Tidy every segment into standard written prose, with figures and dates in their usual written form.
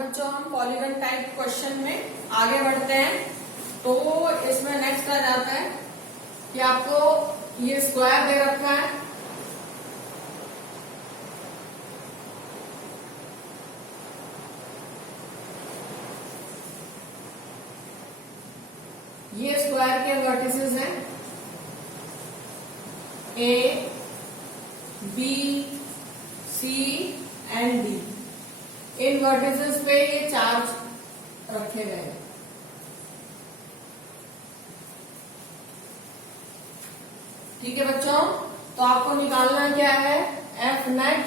बच्चों हम polygon type question में आगे बढ़ते हैं। तो इसमें नेक्स्ट आ जाता है कि आपको ये स्क्वायर दे रखा है, ये स्क्वायर के वर्टिसेस हैं a, b, c and d. इन वर्टिसेस पे ये चार्ज रखे गए हैं। ठीक है बच्चों, तो आपको निकालना क्या है, एफ नेट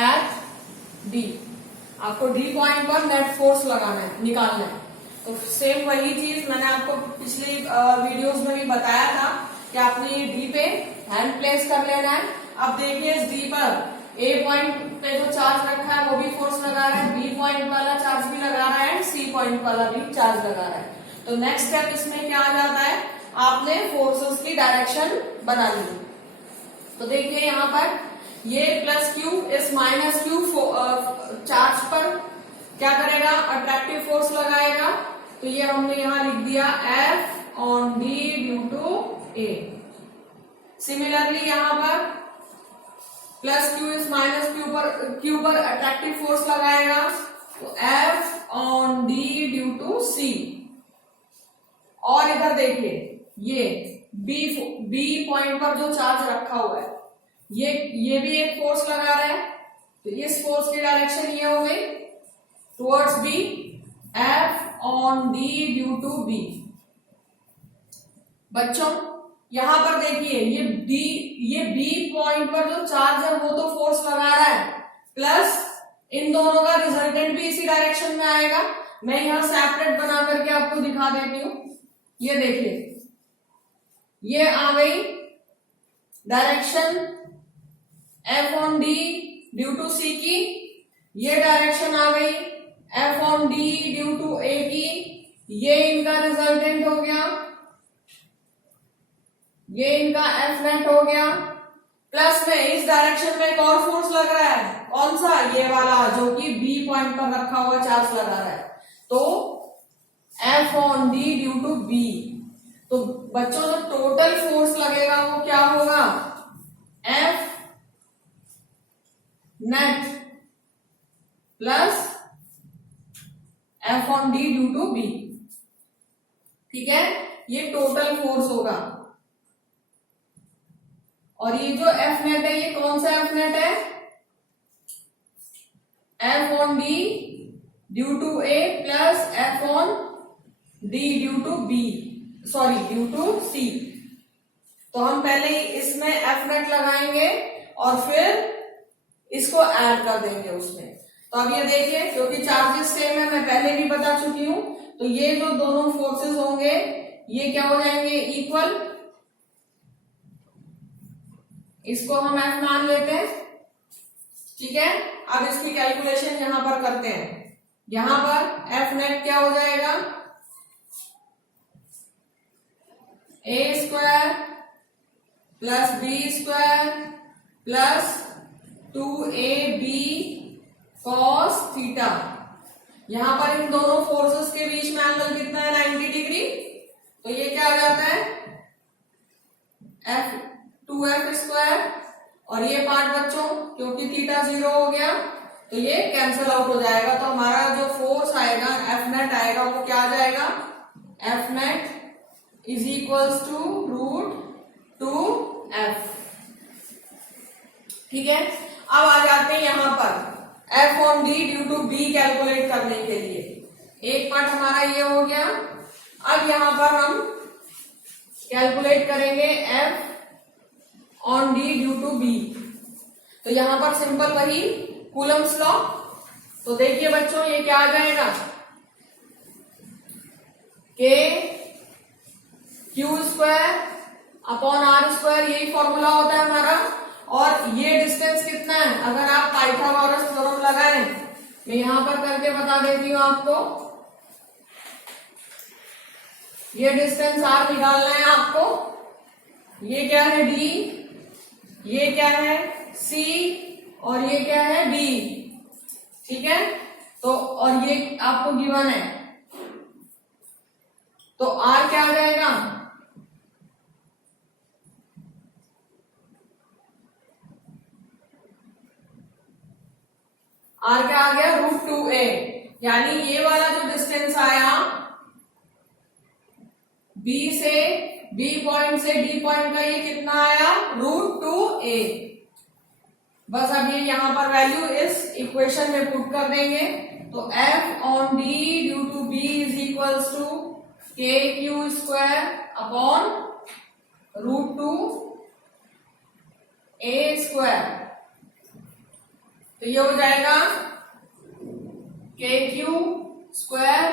एट डी। आपको डी पॉइंट पर नेट फोर्स लगाना है, निकालना है। तो सेम वही चीज मैंने आपको पिछली वीडियोस में भी बताया था कि आपने ये डी पे हैंड प्लेस कर लेना है। अब देखिए इस डी पर ए पॉइंट पे जो चार्ज रखा है वो भी फोर्स लगा रहा है, बी पॉइंट वाला चार्ज भी लगा रहा है, सी पॉइंट वाला भी चार्ज लगा रहा है। तो नेक्स्ट स्टेप इसमें क्या आ जाता है, आपने फोर्सेस की डायरेक्शन बना ली। तो देखिए यहाँ पर ये प्लस क्यू इस माइनस क्यू चार्ज पर क्या करेगा, अट्रैक्टिव फोर्स लगाएगा। तो ये हमने यहाँ लिख दिया f on D due to a. Similarly यहाँ पर प्लस क्यू इस माइनस क्यू पर अट्रैक्टिव फोर्स लगाएगा, तो F on D due to c. और इधर देखिए ये बी पॉइंट पर जो चार्ज रखा हुआ है ये भी एक फोर्स लगा रहा है। तो इस फोर्स की डायरेक्शन ये हो गई टुवर्ड्स बी, F on D due to B. बच्चों यहां पर देखिए ये बी पॉइंट पर जो चार्ज है वो तो फोर्स लगा रहा है, प्लस इन दोनों का रिजल्टेंट भी इसी डायरेक्शन में आएगा। मैं यहां सेपरेट बना करके आपको दिखा देती हूं। ये देखिए ये आ गई direction f on D due to c की, ये डायरेक्शन आ गई f on D due to a की, ये इनका रिजल्टेंट हो गया, ये इनका एफ नेट हो गया। प्लस में इस डायरेक्शन में एक और फोर्स लग रहा है, कौन सा, ये वाला जो कि बी पॉइंट पर रखा हुआ चार्ज लगा रहा है। तो F on D due to B. तो बच्चों जो टोटल फोर्स लगेगा वो क्या होगा, F net plus F on D due to B. ठीक है, ये टोटल फोर्स होगा। और ये जो एफ नेट है ये कौन सा एफ नेट है, f on D due to a plus F on D due to b, sorry due to c. तो हम पहले इसमें एफ नेट लगाएंगे और फिर इसको ऐड कर देंगे उसमें। तो अब ये देखिए क्योंकि चार्जेस सेम है, मैं पहले भी बता चुकी हूं, तो ये जो दोनों फोर्सेस होंगे ये क्या हो जाएंगे, इक्वल। इसको हम एफ मान लेते हैं। ठीक है, अब इसकी कैलकुलेशन यहां पर करते हैं। यहां पर एफ नेट क्या हो जाएगा, a square plus b square plus 2ab cos theta. यहां पर इन दोनों फोर्सेस के बीच में एंगल कितना है, 90 डिग्री। तो ये क्या आ जाता है, एफ 2f स्क्वायर। और ये पार्ट बच्चों क्योंकि थीटा 0 हो गया तो ये कैंसिल आउट हो जाएगा। तो हमारा जो फोर्स आएगा एफ नेट आएगा वो क्या आ जाएगा, F net is equals to √2f। ठीक है, अब आ जाते हैं यहां पर F on D due to B calculate करने के लिए। एक पार्ट हमारा ये हो गया। अब यहां पर हम कैलकुलेट करेंगे F on D due to B. तो यहां पर सिंपल वही कूलम्स लॉ। तो देखिए बच्चों ये क्या आ जाएगा, K Q square upon R square, यही फॉर्मूला होता है हमारा। और ये डिस्टेंस कितना है, अगर आप पाइथागोरस थ्योरम लगाएं, मैं यहां पर करके बता देती हूं आपको। ये डिस्टेंस आर निकालना है आपको। ये क्या है, डी, ये क्या है, सी, और ये क्या है, बी। ठीक है, तो और ये आपको गिवन है, तो R क्या आ जाएगा, R क्या आ गया, √2a, यानी ये वाला जो डिस्टेंस आया B पॉइंट से D पॉइंट का, ये कितना आया, √2a। बस अब ये यहां पर वैल्यू इस इक्वेशन में पुट कर देंगे, तो F on D due to B is equals to KQ square upon √2a square. तो ये हो जाएगा KQ square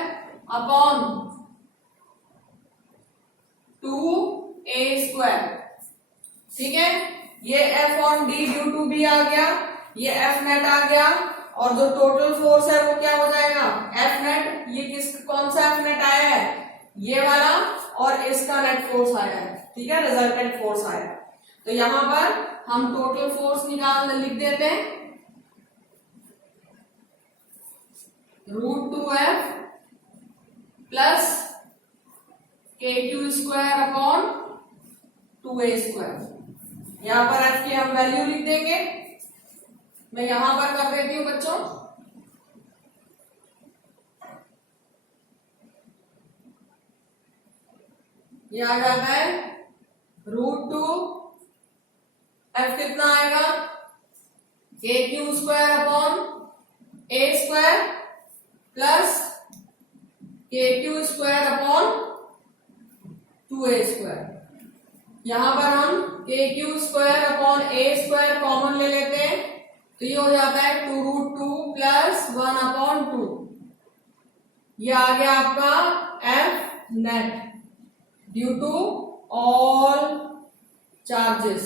upon 2a square. ठीक है, ये F on D due to B आ गया, ये F नेट आ गया, और जो टोटल फोर्स है वो क्या हो जाएगा, F नेट। ये कौन सा F नेट आया है, ये वाला, और इसका नेट फोर्स आया है। ठीक है, रिजल्टेंट फोर्स आया है। तो यहां पर हम टोटल फोर्स लिख देते हैं, √2F plus KQ square upon 2a square. यहां पर F की हम वैल्यू लिख देंगे, मैं यहां पर कर देती हूं बच्चों, ये आ जाता है √2F कितना आएगा, KQ square upon a square plus KQ square upon 2a square. यहां पर हम KQ square upon a square common ले लेते हैं, तो ये हो जाता है 2√2 प्लस 1 अपॉन 2। ये आ गया आपका F net due to all charges.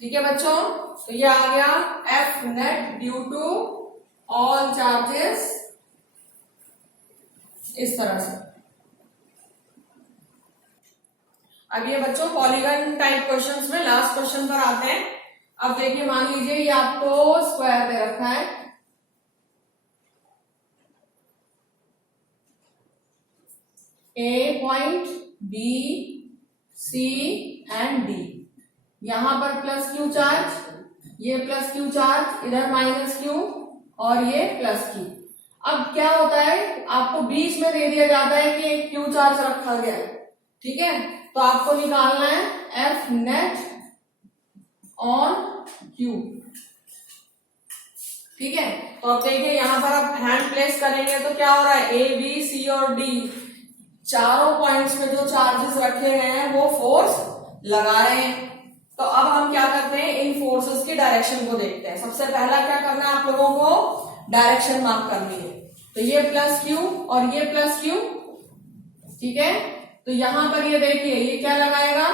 ठीक है बच्चों, तो ये आ गया F net due to all charges, इस तरह से। अब ये बच्चों पॉलीगन टाइप क्वेश्चंस में लास्ट क्वेश्चन पर आते हैं। अब देखिए, मान लीजिए ये आपको स्क्वायर दे रखा है, A point B C and D, यहां पर प्लस Q चार्ज, ये प्लस Q चार्ज, इधर माइनस Q, और ये प्लस Q। अब क्या होता है, आपको बीच में दे दिया जाता है कि एक Q चार्ज रखा गया है। ठीक है, तो आपको निकालना है F नेट ऑन Q। ठीक है, तो अब देखिए यहां पर आप हैंड प्लेस करेंगे तो क्या हो रहा है, A B C और D चारों पॉइंट्स में जो चार्जेस रखे गए हैं वो फोर्स लगा रहे हैं। तो अब हम क्या करते हैं, इन फोर्सेस की डायरेक्शन को देखते हैं। सबसे पहला क्या करना है, आप लोगों को डायरेक्शन मार्क करनी है। तो ये प्लस Q और ये प्लस Q। ठीक है, तो यहां पर ये देखिए, ये क्या लगाएगा,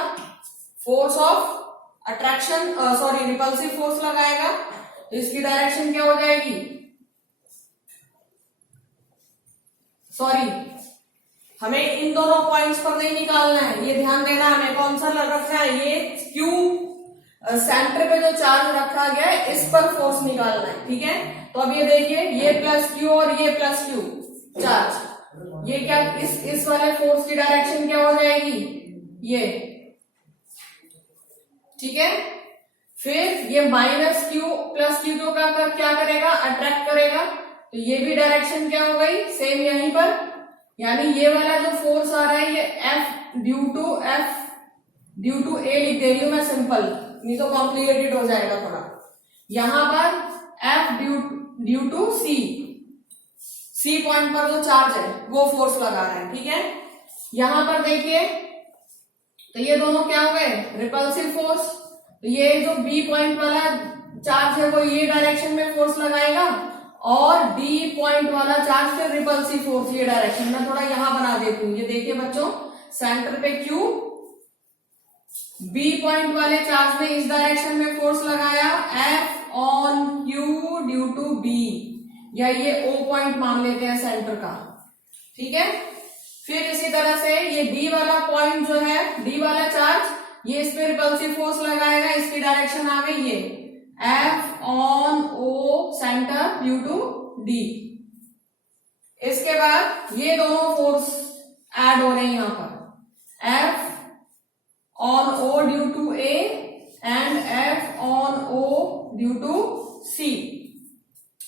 force of attraction, sorry repulsive force लगाएगा। तो इसकी डायरेक्शन क्या हो जाएगी, सॉरी हमें इन दोनों पॉइंट्स पर नहीं निकालना है, ये ध्यान देना, हमें कौन सा रखना है, ये Q सेंटर पे जो चार्ज रखा गया है इस पर फोर्स निकालना है। ठीक है, तो अब ये देखिए, ये प्लस Q और ये प्लस Q चार्ज, ये क्या, इस वाले फोर्स की डायरेक्शन क्या हो जाएगी, ये। ठीक है, फिर ये माइनस Q प्लस Q को क्या करेगा, अट्रैक्ट करेगा। तो ये भी डायरेक्शन क्या हो गई, सेम यहीं पर, यानी ये वाला जो फोर्स आ रहा है ये F ड्यू टू A लिख दे रही हूं मैं सिंपल, नहीं तो कॉम्प्लिकेटेड हो जाएगा थोड़ा। यहां पर F due to C point पर जो चार्ज है वो फोर्स लगा रहा है। ठीक है, यहां पर देखिए, तो ये दोनों क्या हो गए, रिपल्सिव फोर्स। तो ये जो B पॉइंट वाला चार्ज है वो ये डायरेक्शन में फोर्स लगाएगा, और D पॉइंट वाला चार्ज फिर रिपल्सिव फोर्स ये डायरेक्शन में। थोड़ा यहां बना देती हूँ, ये देखिए बच्चों, सेंटर पे Q, B पॉइंट वाले चार्ज ने इस डायरेक्शन में फोर्स लगाया, F on Q due to B, या ये O पॉइंट मान लेते हैं सेंटर का। ठीक है, फिर इसी तरह से ये D वाला पॉइंट जो है, D वाला चार्ज, ये इस पे रिपल्सिव फोर्स लगाएगा, इसकी डायरेक्शन आ गई ये F on O due to D. इसके बाद ये दोनों फोर्स ऐड हो रहे हैं यहां पर, F on o due to a and f on o due to c.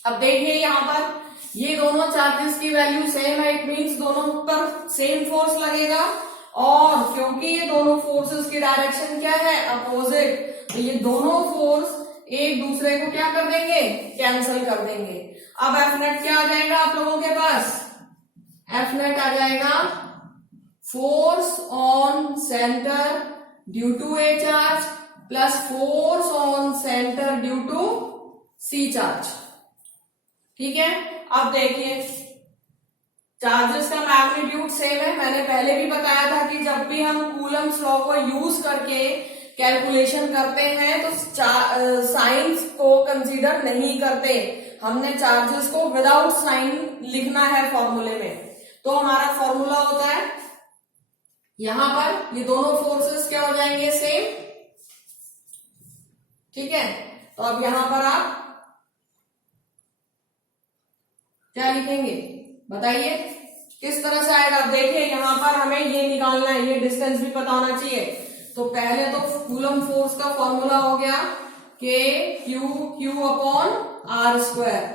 अब देखिए यहां पर ये दोनों चार्जेस की वैल्यू सेम है, इट मीन्स दोनों पर सेम फोर्स लगेगा, और क्योंकि ये दोनों फोर्सेस की डायरेक्शन क्या है, अपोजिट, तो ये दोनों फोर्स एक दूसरे को क्या कर देंगे, कैंसिल कर देंगे। अब एफ नेट क्या आ जाएगा आप लोगों के पास, एफ नेट आ जाएगा force on centre due to A charge plus force on centre due to C charge. ठीक है, अब देखिए चार्जेस का मैग्नीट्यूड सेम है। मैंने पहले भी बताया था कि जब भी हम कूलम्स लॉ को यूज करके कैलकुलेशन करते हैं तो साइंस को कंसीडर नहीं करते, हमने चार्जेस को विदाउट साइन लिखना है फॉर्मूले में। तो हमारा फॉर्मूला होता है यहां पर ये दोनों फोर्सेस क्या हो जाएंगे, सेम। ठीक है, तो अब यहां पर आप क्या लिखेंगे बताइए, किस तरह से आएगा। अब देखिए यहां पर हमें ये निकालना है, ये डिस्टेंस भी पता होना चाहिए। तो पहले तो कूलम फोर्स का फॉर्मूला हो गया के क्यू अपॉन आर स्क्वायर।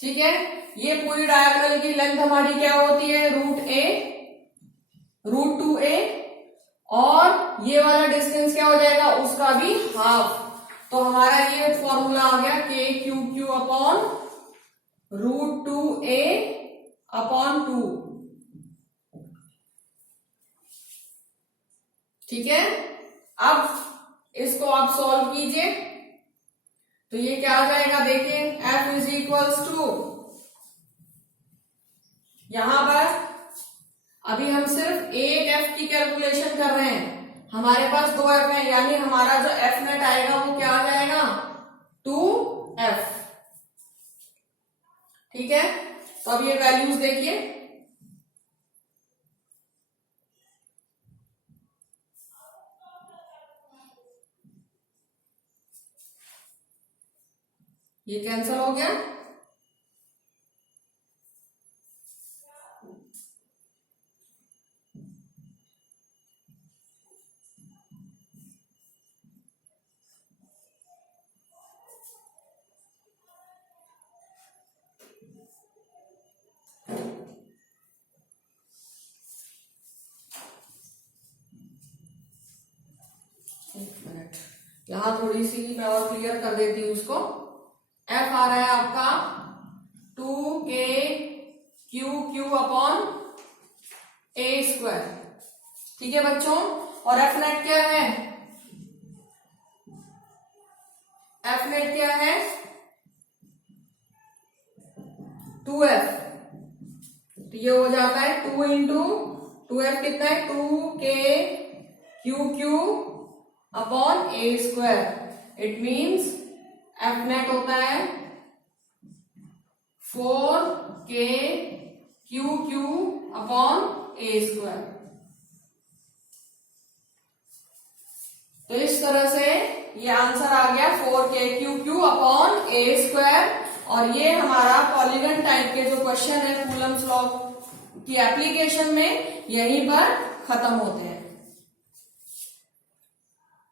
ठीक है, ये पूरी डायगोनल की लेंथ हमारी क्या होती है, रूट टू ए, और ये वाला डिस्टेंस क्या हो जाएगा, उसका भी हाफ। तो हमारा ये फॉर्मूला आ गया के क्यू अपॉन रूट टू ए अपॉन 2। ठीक है, अब इसको आप सॉल्व कीजिए तो ये क्या आ जाएगा, देखिए F इज इक्वल्स टू, यहां पर अभी हम सिर्फ एक F की कैलकुलेशन कर रहे हैं, हमारे पास 2 F है, यानी हमारा जो F नेट आएगा वो क्या आ जाएगा, 2F। ठीक है, तो अब ये वैल्यूज देखिए, ये कैंसिल हो गया, यहां थोड़ी सी मैं और क्लियर कर देती हूं उसको। एफ आ रहा है आपका 2k अपॉन ए स्क्वायर। ठीक है बच्चों, और एफ नेट क्या है, एफ नेट क्या है 2F। तो ये हो जाता है 2 इंटू 2F कितना है, 2k upon A square. It means F net होता है 4k अपॉन ए स्क्वायर। तो इस तरह से ये आंसर आ गया 4k अपॉन ए स्क्वायर। और ये हमारा पॉलीगन टाइप के जो क्वेश्चन है कूलम्स लॉ की एप्लीकेशन में यहीं पर खत्म होते हैं।